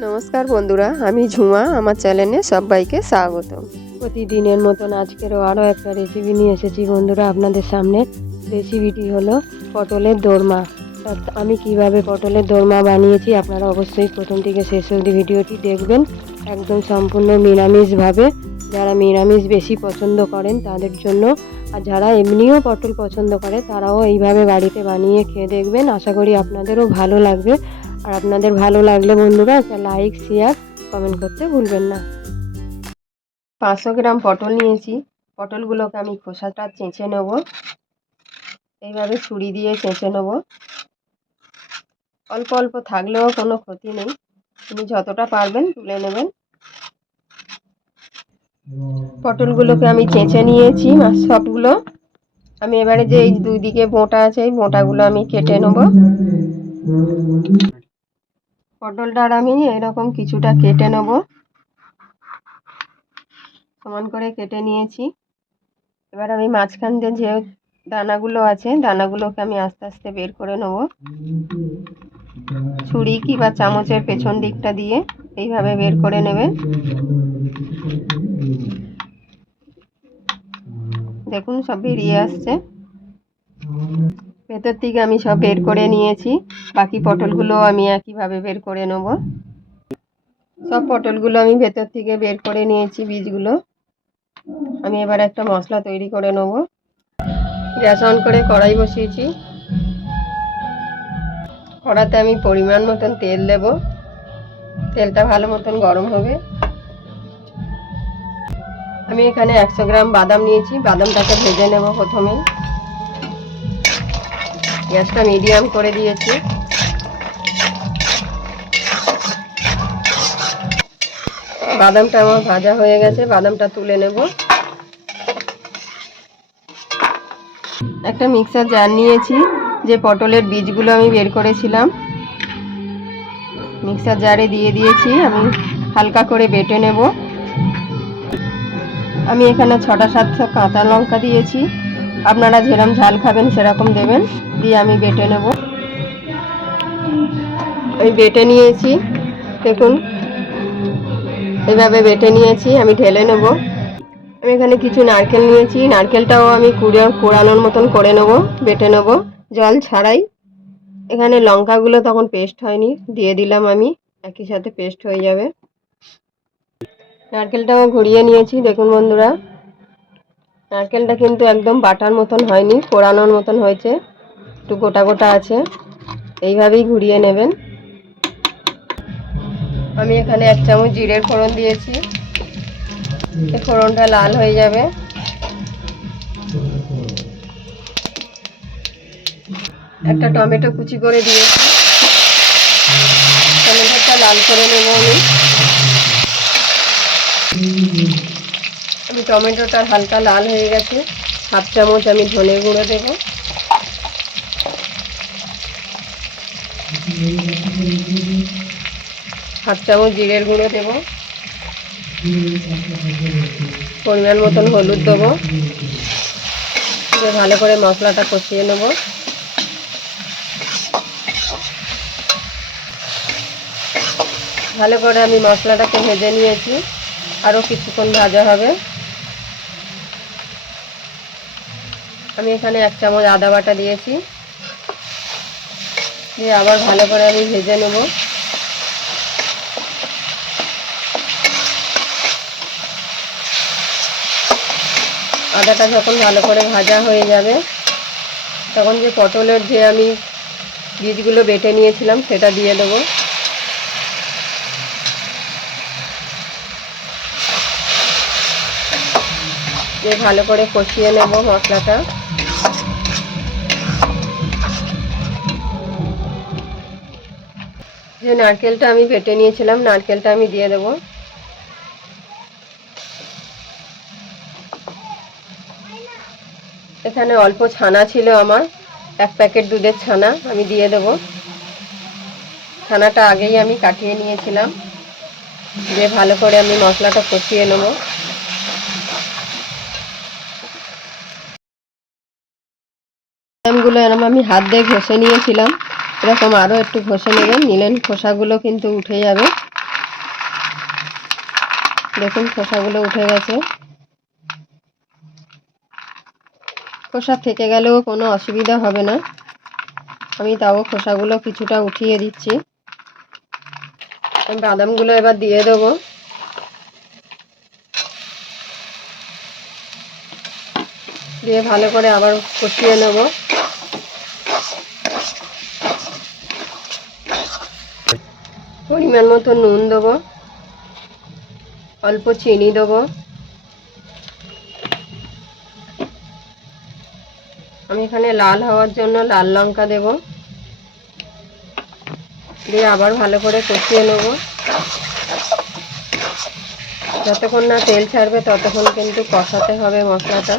নমস্কার বন্ধুরা, আমি ঝুমা, আমার চ্যানেলে সবাইকে স্বাগত। প্রতিদিনের মতন আজকেরও আরও একটা রেসিপি নিয়ে এসেছি বন্ধুরা, আপনাদের সামনে। রেসিপিটি হলো পটলের দোরমা। আমি কীভাবে পটলের দোরমা বানিয়েছি, আপনারা অবশ্যই প্রথম থেকে শেষ অবধি ভিডিওটি দেখবেন। একদম সম্পূর্ণ নিরামিষভাবে। যারা নিরামিষ বেশি পছন্দ করেন, তাদের জন্য। আর যারা এমনিও পটল পছন্দ করে, তারাও এইভাবে বাড়িতে বানিয়ে খেয়ে দেখবেন। আশা করি আপনাদেরও ভালো লাগবে। আর আপনাদের ভালো লাগলে বন্ধুরা একটা লাইক শেয়ার কমেন্ট করতে ভুলবেন না। পাঁচশো গ্রাম পটল নিয়েছি। পটলগুলোকে আমি খোসাটা চেঁচে নেব। এইভাবে ছুরি দিয়ে চেঁচে নেব। অল্প অল্প থাকলেও কোনো ক্ষতি নেই। তুমি যতটা পারবেন তুলে নেবেন। পটলগুলোকে আমি চেঁচে নিয়েছি সবগুলো। আমি এবারে যে এই দুই দিকে বোঁটা আছে, এই বোঁটাগুলো আমি কেটে নেব। পটলটার আমি এরকম কিছুটা কেটে নেব। সমান করে কেটে নিয়েছি। এবার আমি মাঝখান দিয়ে যে দানাগুলো আছে, দানাগুলোকে আমি আস্তে আস্তে বের করে নেব। ছুরি কি বা চামচের পেছন দিকটা দিয়ে এইভাবে বের করে নেবেন দেখুন সব বেরিয়ে আসছে। ভেতর থেকে আমি সব বের করে নিয়েছি। বাকি পটলগুলো আমি একইভাবে বের করে নেব। সব পটলগুলো আমি ভেতর থেকে বের করে নিয়েছি বীজগুলো। আমি এবার একটা মশলা তৈরি করে নেব। গ্যাস অন করে কড়াই বসিয়েছি। কড়াতে আমি পরিমাণ মতন তেল দেব। তেলটা ভালো মতন গরম হবে। আমি এখানে একশো গ্রাম বাদাম নিয়েছি। বাদামটাকে ভেজে নেব প্রথমে গ্যাসটা মিডিয়াম করে দিয়েছি। বাদামটা আমার ভাজা হয়ে গেছে, বাদামটা তুলে নেব। একটা মিক্সার জার নিয়েছি, যে পটলের বীজগুলো আমি বের করেছিলাম। মিক্সার জারে দিয়ে দিয়েছি, আমি হালকা করে বেটে নেব। আমি এখানে ছটা সাতশো কাঁচা লঙ্কা দিয়েছি। আপনারা যেরকম ঝাল খাবেন সেরকম দেবেন। দিয়ে আমি বেটে নেব। আমি বেটে নিয়েছি, দেখুন। এভাবে বেটে নিয়েছি, আমি ঢেলে নেব। আমি এখানে কিছু নারকেল নিয়েছি, নারকেলটাও আমি কুড়ে, কোড়ানোর মতন করে নেব, বেটে নেব। জল ছাড়াই। এখানে লঙ্কাগুলো তখন পেস্ট হয়নি, দিয়ে দিলাম আমি, একই সাথে পেস্ট হয়ে যাবে। নারকেলটাও ঘুরিয়ে নিয়েছি, দেখুন বন্ধুরা। নারকেলটা কিন্তু একদম বাটার মতন হয়নি কোড়ানোর মতন হয়েছে। একটু গোটা গোটা আছে। এইভাবেই ঘুরিয়ে নেবেন। আমি এখানে এক চামচ জিরের ফোড়ন দিয়েছি। ফোড়নটা লাল হয়ে যাবে। একটা টমেটো কুচি করে দিয়েছি। টমেটোটা লাল করে নেব আমি। আমি টমেটোটা হালকা লাল হয়ে গেছে। হাফ চামচ আমি ধনে গুঁড়ো দেবো। হাফ চামচ জিরের গুঁড়ো দেবো। পরিমাণ মতন হলুদ দেবো। ভালো করে মশলাটা কষিয়ে নেব। ভালো করে আমি মশলাটাকে ভেজে নিয়েছি। আরও কিছুক্ষণ ভাজা হবে। আমি এখানে এক চামচ আদা বাটা দিয়েছি। দিয়ে আবার ভালো করে আমি ভেজে নেব। আদাটা যখন ভালো করে ভাজা হয়ে যাবে, তখন যে পটলের যে আমি বীজগুলো বেটে নিয়েছিলাম সেটা দিয়ে দেবো। দিয়ে ভালো করে কষিয়ে নেব মশলাটা। যে নারকেলটা আমি বেটে নিয়েছিলাম, নারকেলটা আমি দিয়ে দেব। এখানে অল্প ছানা ছিল আমার, এক প্যাকেট দুধের ছানা আমি দিয়ে দেব। ছানাটা আগেই আমি কাটিয়ে নিয়েছিলাম, দিয়ে ভালো করে আমি মশলাটা কষিয়ে নেব। বাদামগুলো এরকম আমি হাত দিয়ে ঘষে নিয়েছিলাম। এরকম আরও একটু ঘষে নেবেন। নিলেন খোসাগুলো কিন্তু উঠে যাবে। দেখুন খোসাগুলো উঠে গেছে। খোসা থেকে গেলেও কোনো অসুবিধা হবে না। আমি তাও খোসাগুলো কিছুটা উঠিয়ে দিচ্ছি। বাদামগুলো এবার দিয়ে দেবো। দিয়ে ভালো করে আবার কষিয়ে নেব। পরিমাণ মতো নুন দেবো। অল্প চিনি দেবো। আমি এখানে লাল হওয়ার জন্য লাল লঙ্কা দেব। দিয়ে আবার ভালো করে কষিয়ে নেব। যতক্ষণ না তেল ছাড়বে ততক্ষণ কিন্তু কষাতে হবে মশলাটা।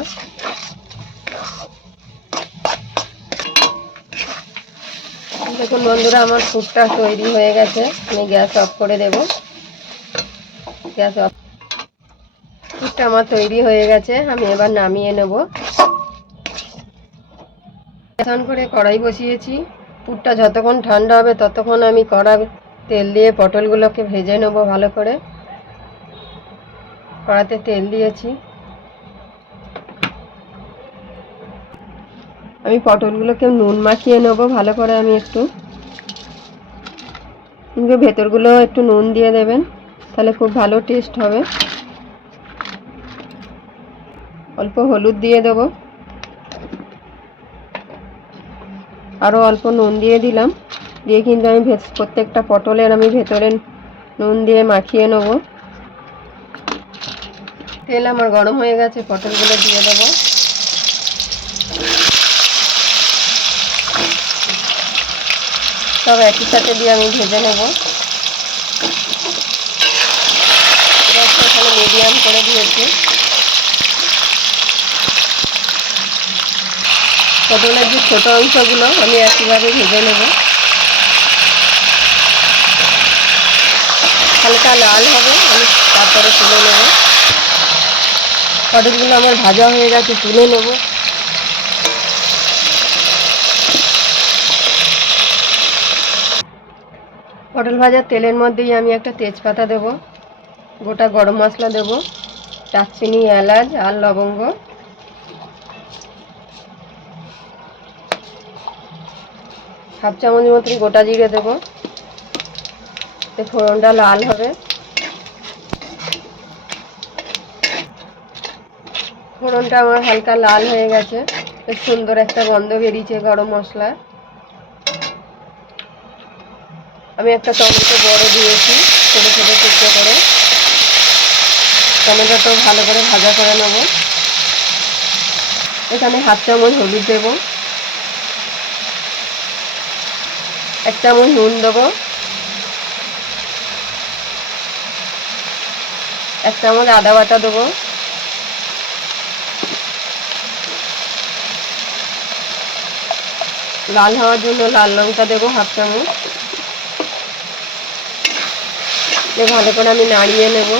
দেখুন বন্ধুরা, আমার ফুডটা তৈরি হয়ে গেছে। আমি গ্যাস অফ করে দেব। Gas off. ফুডটা আমার তৈরি হয়ে গেছে। আমি এবার নামিয়ে নেব। স্নান করে কড়াই বসিয়েছি। পুরটা যতক্ষণ ঠান্ডা হবে, ততক্ষণ আমি কড়া তেল দিয়ে পটলগুলোকে ভেজে নেব ভালো করে। কড়াতে তেল দিয়েছি। আমি পটলগুলোকে নুন মাখিয়ে নেব, ভালো করে আমি একটু। ভেতরগুলো একটু নুন দিয়ে দেবেন, তাহলে খুব ভালো টেস্ট হবে। অল্প হলুদ দিয়ে দেবো। আরও অল্প নুন দিয়ে দিলাম। দিয়ে কিন্তু আমি প্রত্যেকটা পটলের আমি ভেতরে নুন দিয়ে মাখিয়ে নেব। তেল আমার গরম হয়ে গেছে, পটলগুলো দিয়ে দেবো। সব একই সাথে দিয়ে আমি ভেজে নেব। এখানে মিডিয়াম করে দিয়েছি। পটলের যে ছোটো অংশগুলো আমি একইভাবে ভেজে নেব। হালকা লাল হবে, আমি তারপরে তুলে নেব। পটলগুলো আমার ভাজা হয়ে গেছে তুলে নেব। পটল ভাজার তেলের মধ্যেই আমি একটা তেজপাতা দেব, গোটা গরম মশলা দেব, দারচিনি, এলাচ আর লবঙ্গ। হাফ চামচ মতন গোটা জিরে দেবো। ফোড়নটা লাল হবে। ফোড়নটা আমার হালকা লাল হয়ে গেছে। সুন্দর একটা গন্ধ বেরিয়েছে গরম মশলা আমি একটা টমেটো বড় দিয়েছি, ছোটো ছোটো টুকরো করে। টমেটোটাও ভালো করে ভাজা করে নেব। এখানে হাফ চামচ হলুদ দেব। এক চামচ নুন দেবো। এক চামচ আদা বাটা দেবো। লাল হওয়ার জন্য লাল লঙ্কা দেবো হাফ চামচ দিয়ে ভালো করে আমি নাড়িয়ে নেব।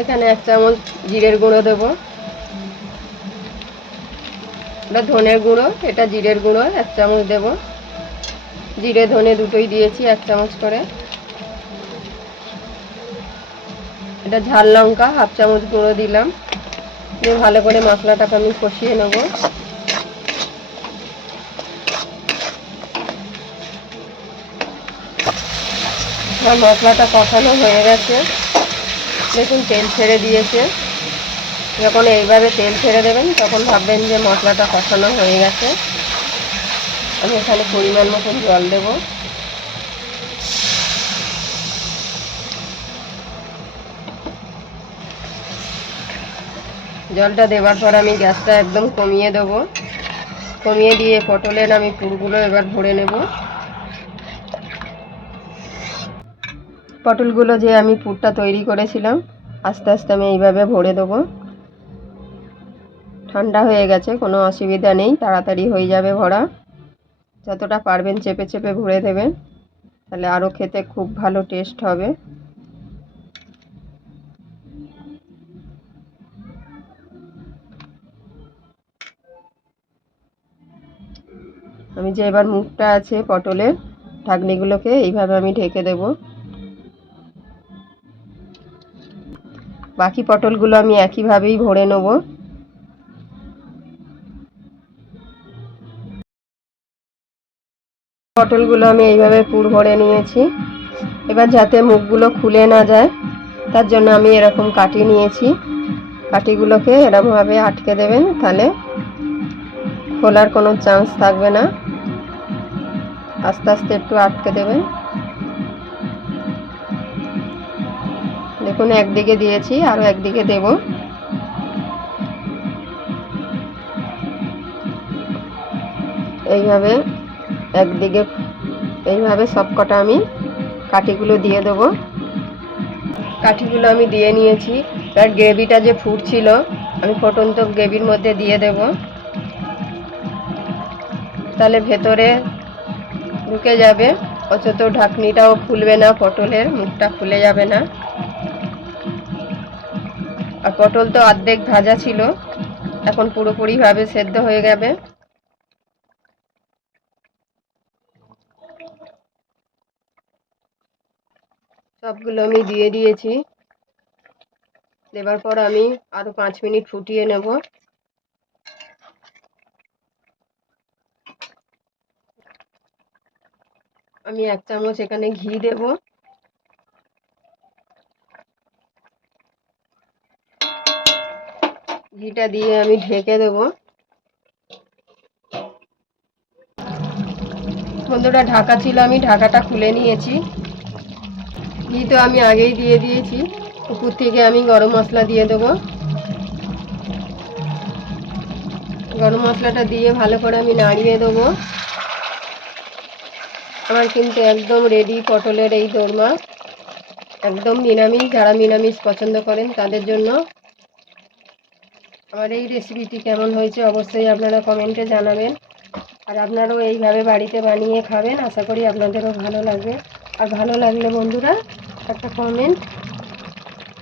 এখানে এক চামচ জিরের গুঁড়ো দেবো। এটা ধনের গুঁড়ো, এটা জিরের গুঁড়ো, এক চামচ দেব। জিরে, ধনে দুটোই দিয়েছি, এক চামচ করে। এটা ঝাল লঙ্কা, হাফ চামচ গুঁড়ো দিলাম। দিয়ে ভালো করে মশলাটাকে আমি কষিয়ে নেব। আমার মশলাটা কষানো হয়ে গেছে। দেখুন, তেল ছেড়ে দিয়েছে। যখন এইভাবে তেল ছেড়ে দেবেন, তখন ভাববেন যে মশলাটা কষানো হয়ে গেছে। আমি এখানে পরিমাণ মতন জল দেব। জলটা দেওয়ার পর আমি গ্যাসটা একদম কমিয়ে দেবো। কমিয়ে দিয়ে পটলের আমি পুরগুলো এবার ভরে নেব। পটলগুলো যে আমি পুরটা তৈরি করেছিলাম, আস্তে আস্তে আমি এইভাবে ভরে দেবো। ঠান্ডা হয়ে গেছে, কোনো অসুবিধা নেই, তাড়াতাড়ি হয়ে যাবে ভরা। যতটা পারবেন চেপে চেপে ভরে দেবেন, তাহলে আরও খেতে খুব ভালো টেস্ট হবে। আমি যে এবার মুখটা আছে পটলের, ঢাকনিগুলোকে এইভাবে আমি ঢেকে দেব। বাকি পটলগুলো আমি একইভাবেই ভরে নেব। পটলগুলো আমি এইভাবে পুর ভরে নিয়েছি। এবার যাতে মুখগুলো খুলে না যায়, তার জন্য আমি এরকম কাটি নিয়েছি। কাটিগুলোকে এরকমভাবে আটকে দেবেন, তাহলে খোলার কোনো চান্স থাকবে না। আস্তে আস্তে একটু আটকে দেবেন। দেখুন, একদিকে দিয়েছি আরও একদিকে দেব। এইভাবে একদিকে, এইভাবে সবকটা আমি কাঠিগুলো দিয়ে দেবো। কাঠিগুলো আমি দিয়ে নিয়েছি। এবার গ্রেভিটা যে ফুটছিল, আমি ফোটন্ত গ্রেভির মধ্যে দিয়ে দেব। তাহলে ভেতরে ঢুকে যাবে। অচত ঢাকনিটাও খুলবে না, পটলের মুখটা খুলে যাবে না। আর পটল তো অর্ধেক ভাজা ছিল। এখন পুরোপুরিভাবে সেদ্ধ হয়ে যাবে। সবগুলো আমি দিয়ে দিয়েছি। দেবার পর আমি আরও পাঁচ মিনিট ফুটিয়ে নেব। আমি এক চামচ এখানে ঘি দেব। ঘিটা দিয়ে আমি ঢেকে দেব। বন্ধুরা, ঢাকা ছিল, আমি ঢাকাটা খুলে নিয়েছি। ঘি তো আমি আগেই দিয়ে দিয়েছি। উপর থেকে আমি গরম মশলা দিয়ে দেবো। গরম মশলাটা দিয়ে ভালো করে আমি নাড়িয়ে দেবো। আমার কিন্তু একদম রেডি পটলের এই দোরমা। একদম নিরামিষ, যারা নিরামিষ পছন্দ করেন তাদের জন্য। আমার এই রেসিপিটি কেমন হয়েছে অবশ্যই আপনারা কমেন্টে জানাবেন। আর আপনারাও এইভাবে বাড়িতে বানিয়ে খাবেন, আশা করি আপনাদেরও ভালো লাগবে। আর ভালো লাগলে বন্ধুরা একটা কমেন্ট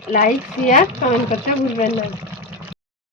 লাইক শেয়ার কমেন্ট করতে ভুলবেন না।